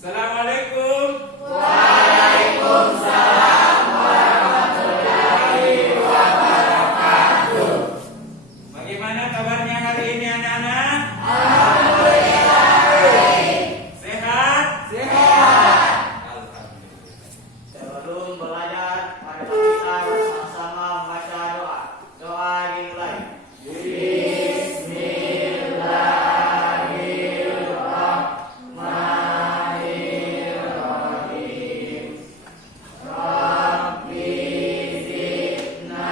Assalamualaikum. Waalaikumsalam warahmatullahi wabarakatuh. Bagaimana kabarnya hari ini anak-anak? Alhamdulillah baik. Sehat? Sehat. Alhamdulillah. Sebelum belajar, mari kita bersama-sama membaca doa. Doa dimulai. Bismillahirrahmanirrahim. Rabbi zidna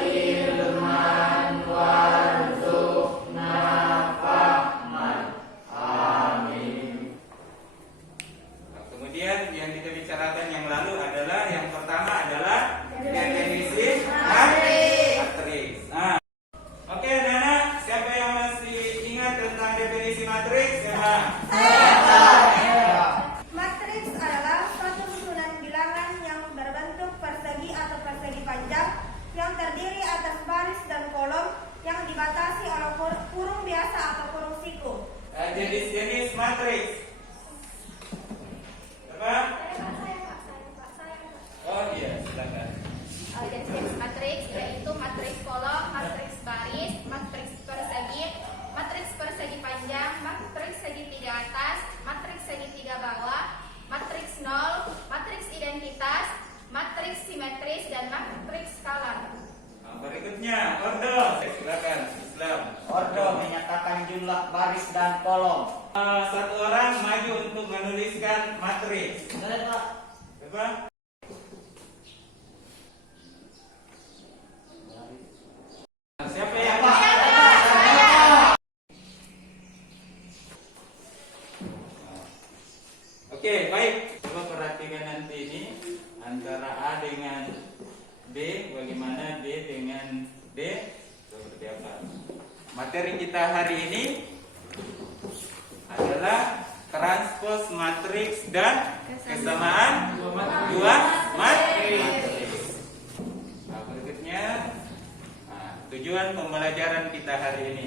ilman warzuqna fahman. Amin. Kemudian yang kita bicarakan yang lalu adalah yang pertama adalah definisi matriks. Nah, oke anak-anak, siapa yang masih ingat tentang definisi matriks? Matriks adalah suatu susunan bilangan yang berbentuk persegi atau persegi panjang yang terdiri atas baris dan kolom yang dibatasi oleh kurung biasa atau kurung siku. Jenis-jenis matriks. Apa? Oh iya, silakan. Jenis matriks yaitu matriks kolom, matriks baris, matriks persegi panjang, matriks segitiga atas, matriks segitiga bawah, matriks nol, matriks identitas, matriks simetris, dan matriks skalar. Nah, berikutnya ordo. Silakan, Islam. Ordo menyatakan jumlah baris dan kolom. Satu orang maju untuk menuliskan matriks. Saya Apa? Siapa yang Oke, baik. Coba perhatikan nanti ini antara A dengan B, bagaimana D dengan D seperti apa. Materi kita hari ini adalah transpos matriks dan kesamaan dua matriks. Nah, berikutnya tujuan pembelajaran kita hari ini.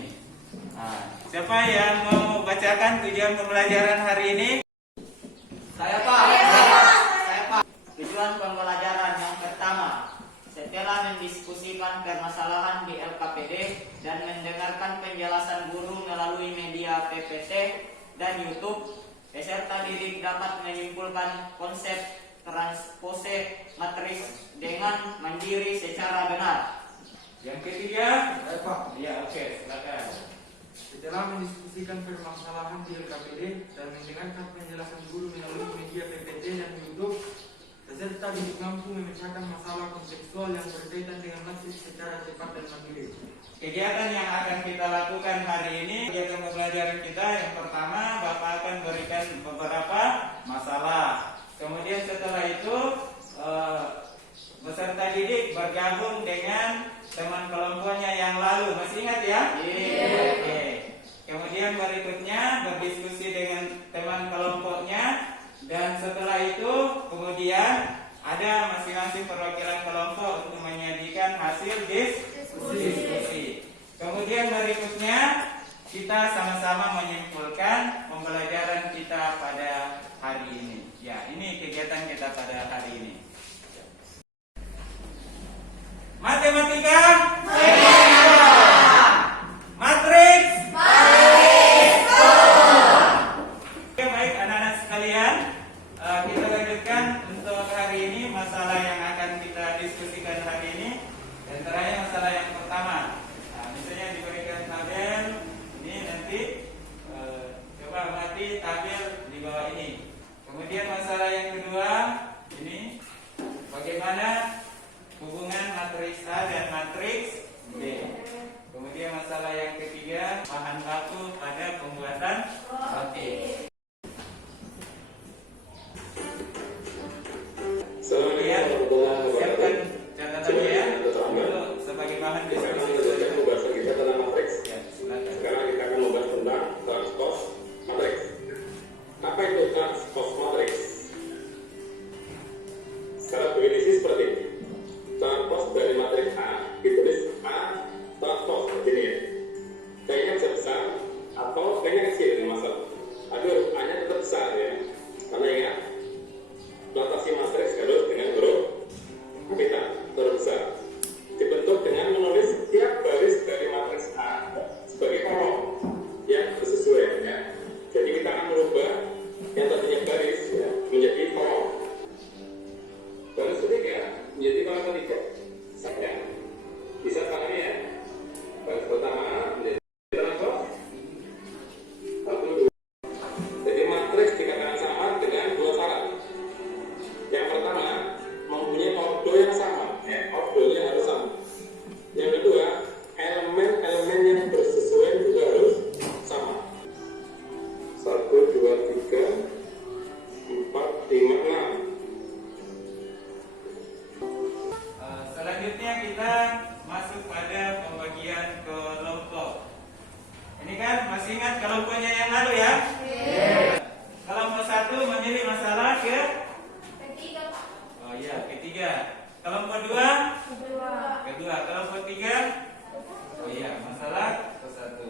Siapa yang mau bacakan tujuan pembelajaran hari ini? Saya Pak. Tujuan pembelajaran yang pertama, setelah mendiskusikan permasalahan di LKPD dan mendengarkan penjelasan guru melalui media PPT dan YouTube, peserta didik dapat menyimpulkan konsep transpose matriks dengan mandiri secara benar. Yang ketiga, Pak, ya oke, silakan. setelah mendiskusikan permasalahan di LKPD dan mendengarkan penjelasan guru melalui media PPT dan YouTube, peserta didik mampu memecahkan masalah konseptual yang berkaitan dengan matriks secara cepat dan mandiri. Kegiatan yang akan kita lakukan hari ini, kegiatan pembelajaran kita yang pertama, Bapak akan berikan beberapa masalah. Kemudian setelah itu, peserta didik bergabung dengan teman kelompoknya yang lalu. Masih ingat ya? Oke. Kemudian berikutnya berdiskusi dengan teman kelompoknya. Dan setelah itu kemudian ada masing-masing perwakilan kelompok untuk menyajikan hasil diskusi. Kemudian berikutnya kita sama-sama menyimpulkan pembelajaran kita pada hari ini. Ya, ini kegiatan kita pada hari ini. Matematika, matriks. Oke, baik anak-anak sekalian, kita lanjutkan untuk hari ini masalah yang akan kita diskusikan hari ini. Dan terakhir masalah yang pertama. Misalnya diberikan tabel ini nanti coba amati tabel di bawah ini. Kemudian masalah yang kedua ini bagaimana hubungan matriks A dan matriks B. Kemudian masalah yang ketiga, bahan baku pada pembuatan roti. Kemudian siapkan catatannya ya, untuk sebagai bahan diskusi. Pembahasan kita tentang matriks. Ya, silakan. Sekarang kita akan membahas tentang transpos matriks. Apa itu transpos matriks? Secara definisi seperti ini. Transpos dari matriks A ditulis A transpos begini ya. Kayaknya bisa besar atau kayaknya kecil ini masalah. Aduh, A-nya tetap besar ya. peta terbesar dibentuk dengan menulis setiap baris dari matriks A sebagai kolom yang sesuai ya. Jadi kita akan merubah yang tadinya baris ya, menjadi kolom. Baris ketiga menjadi kolom ketiga. Ya. Bisa pahami ya. Baris pertama menjadi transfer. Jadi matriks dikatakan sama dengan dua syarat. Yang pertama mempunyai ordo yang sama, ya, ordonya harus sama. Yang kedua, elemen-elemen yang bersesuaian juga harus sama. 1, 2, 3, 4, 5, 6. Selanjutnya kita masuk pada pembagian kelompok. Ini kan masih ingat kelompoknya yang lalu ya? Kelompok 1 memilih masalah Ketiga. oh iya, ketiga. Kelompok 2 kedua. Kelompok 3 oh iya, masalah ke-1.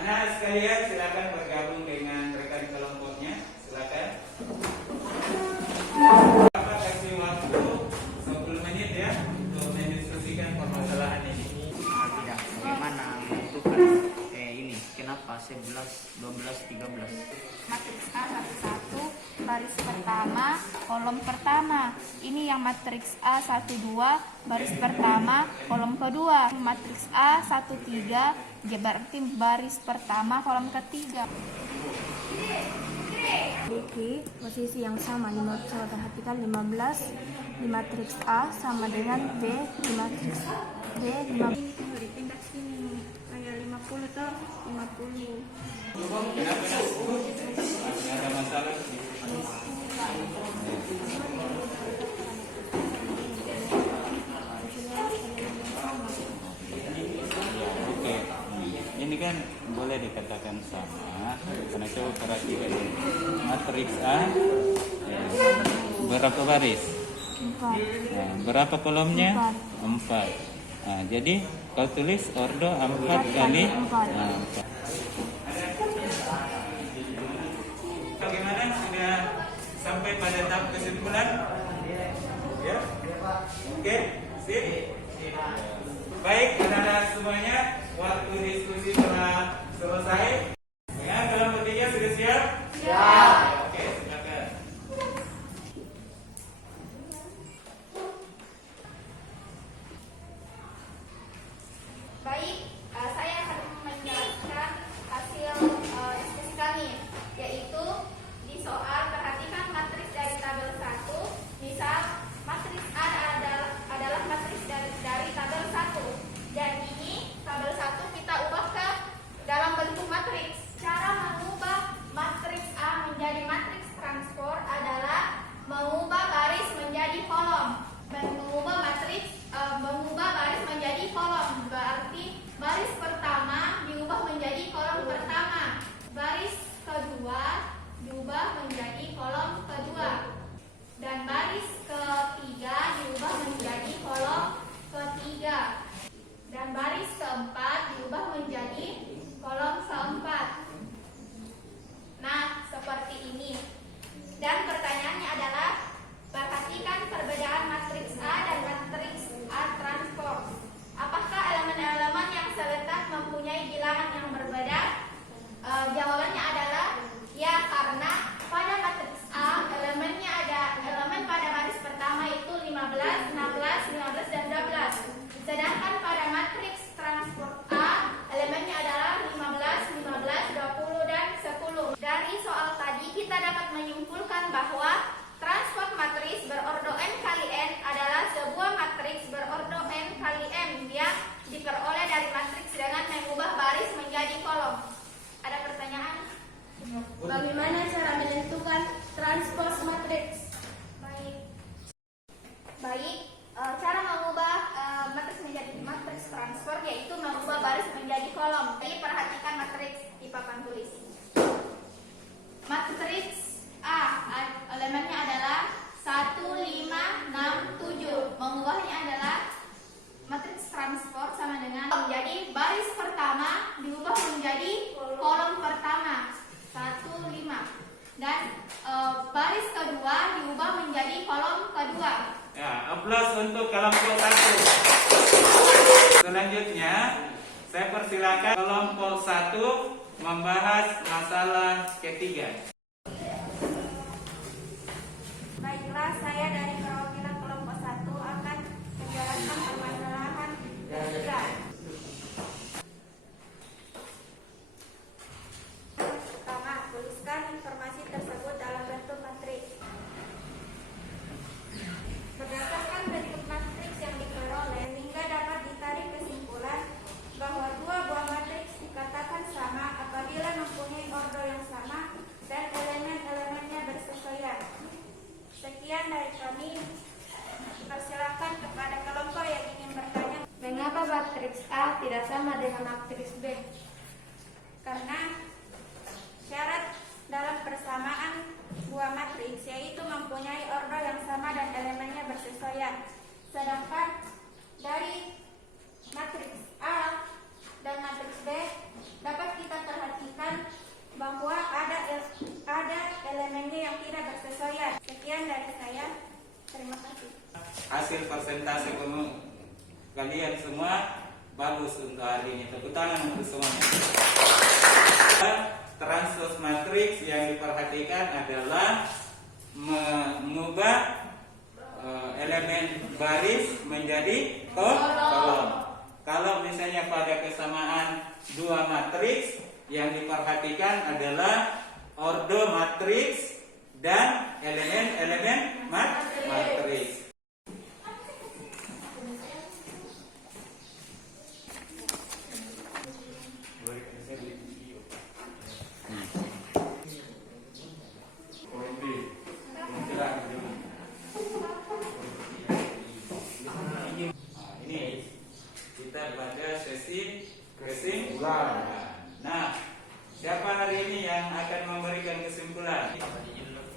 Anak sekalian silakan bergabung dengan rekan kelompoknya. Silakan. Bapak kasih waktu 10 menit ya untuk mendiskusikan permasalahan ini. Tidak, bagaimana menentukan ini kenapa 11, 12, 13? Matriks A 11, baris pertama, kolom pertama. Ini yang matriks A 12, baris pertama, kolom kedua. Matriks A 13, berarti baris pertama, kolom ketiga. Memiliki posisi yang sama. Coba perhatikan 15 di matriks A sama dengan B di matriks B. 50 dipindah sini kayak 50 tuh 50. Kenapa ya? Masih ada masalah? Oke, ini kan boleh dikatakan sama karena coba perhatikan matriks A ya, berapa baris? 4. Nah, berapa kolomnya? 4. Nah, jadi kau tulis ordo 4 kali 4. Bagaimana, sudah sampai pada tahap kesimpulan? Ya? Oke, sip. Baik, anak-anak semuanya, waktu diskusi telah selesai. Ya, kelompok 3 sudah siap? Siap. Oke, silakan. Baik, saya akan menjelaskan hasil diskusi kami, yaitu di soal perhatikan matriks dari tabel 1. Misal matriks A adalah matriks dari tabel 1, dan ini tabel 1 kita ubah ke dalam bentuk matriks. Cara mengubah matriks A menjadi Aplaus untuk kelompok 1. Selanjutnya, saya persilakan kelompok 1 membahas masalah ketiga. Baiklah, saya dari perwakilan kelompok 1 akan menjelaskan permasalahan ketiga. Pertama, tuliskan informasi tersebut dalam bentuk matriks. Berdasarkan bentuk matriks yang diperoleh, sehingga dapat ditarik kesimpulan bahwa dua buah matriks dikatakan sama apabila mempunyai ordo yang sama dan elemen-elemennya bersesuaian. Sekian dari kami. Persilakan kepada kelompok yang ingin bertanya. Mengapa matriks A tidak sama dengan matriks B? Karena syarat dalam persamaan buah matriks yaitu mempunyai ordo yang sama dan elemennya bersesuaian. Sedangkan dari matriks A dan matriks B dapat kita perhatikan bahwa ada elemennya yang tidak bersesuaian. Sekian dari saya. Terima kasih. Hasil persentase kalian semua bagus untuk hari ini. Tepuk tangan untuk semuanya. Transpose matriks yang diperhatikan adalah mengubah elemen baris menjadi kolom. Kalau misalnya pada kesamaan dua matriks, yang diperhatikan adalah ordo matriks dan elemen-elemen matriks. Ini kita pada sesi kesimpulan. Nah, siapa hari ini yang akan memberikan kesimpulan?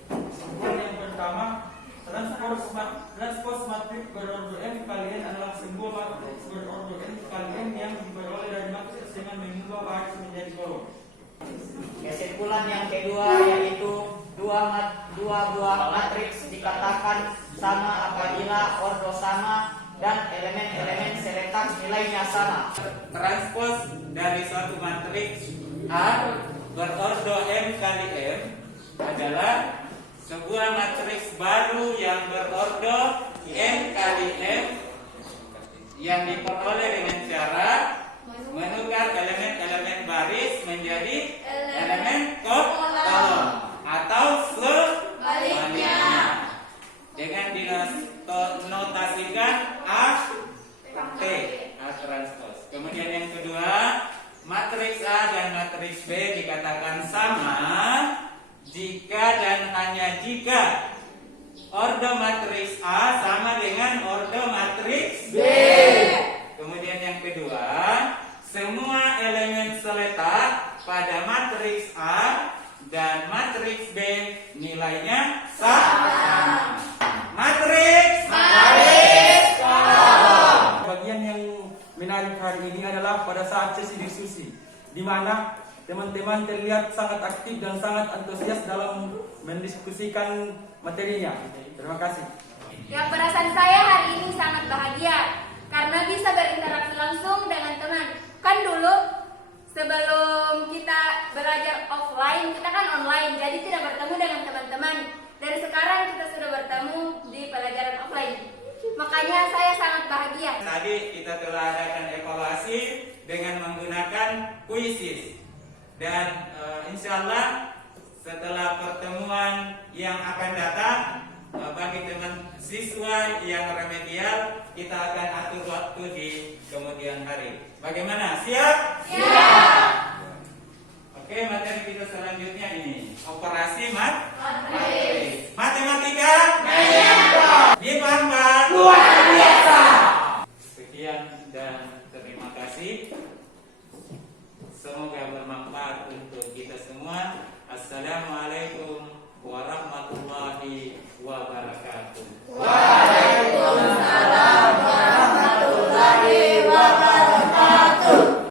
Kesimpulan yang pertama, transpose matriks berordo M kali N adalah sebuah matriks berordo M kali N yang diperoleh dari matriks dengan mengubah baris menjadi kolom. Kesimpulan yang kedua yaitu dua buah matriks dikatakan sama apabila ordo sama dan elemen-elemen seletak nilainya sama. Transpose dari suatu matriks A berordo M kali M adalah sebuah matriks baru yang berordo M kali M yang diperoleh dengan cara menukar elemen-elemen baris menjadi elemen kolom atau sebaliknya dengan dinotasikan A T A transpose. Kemudian yang kedua, matriks A dan matriks B dikatakan sama jika dan hanya jika ordo matriks A sama dengan ordo matriks B. Kemudian yang kedua, semua elemen seletak pada matriks A dan matriks B nilainya sama. Matriks kolom. Bagian yang menarik hari ini adalah pada saat sesi diskusi, di mana teman-teman terlihat sangat aktif dan sangat antusias dalam mendiskusikan materinya. Terima kasih. Ya, perasaan saya hari ini sangat bahagia karena bisa berinteraksi langsung dengan teman. Kan dulu sebelum kita belajar offline, kita kan online, jadi tidak bertemu dengan teman-teman. Dan sekarang kita sudah bertemu di pelajaran offline. Makanya saya sangat bahagia. Tadi kita telah adakan evaluasi dengan menggunakan kuisis. Dan insya Allah setelah pertemuan yang akan datang, bagi teman siswa yang remedial, kita akan atur waktu di kemudian hari. Bagaimana? Siap? Siap. Oke, materi kita selanjutnya ini operasi matematika. Dipahami? Luar biasa.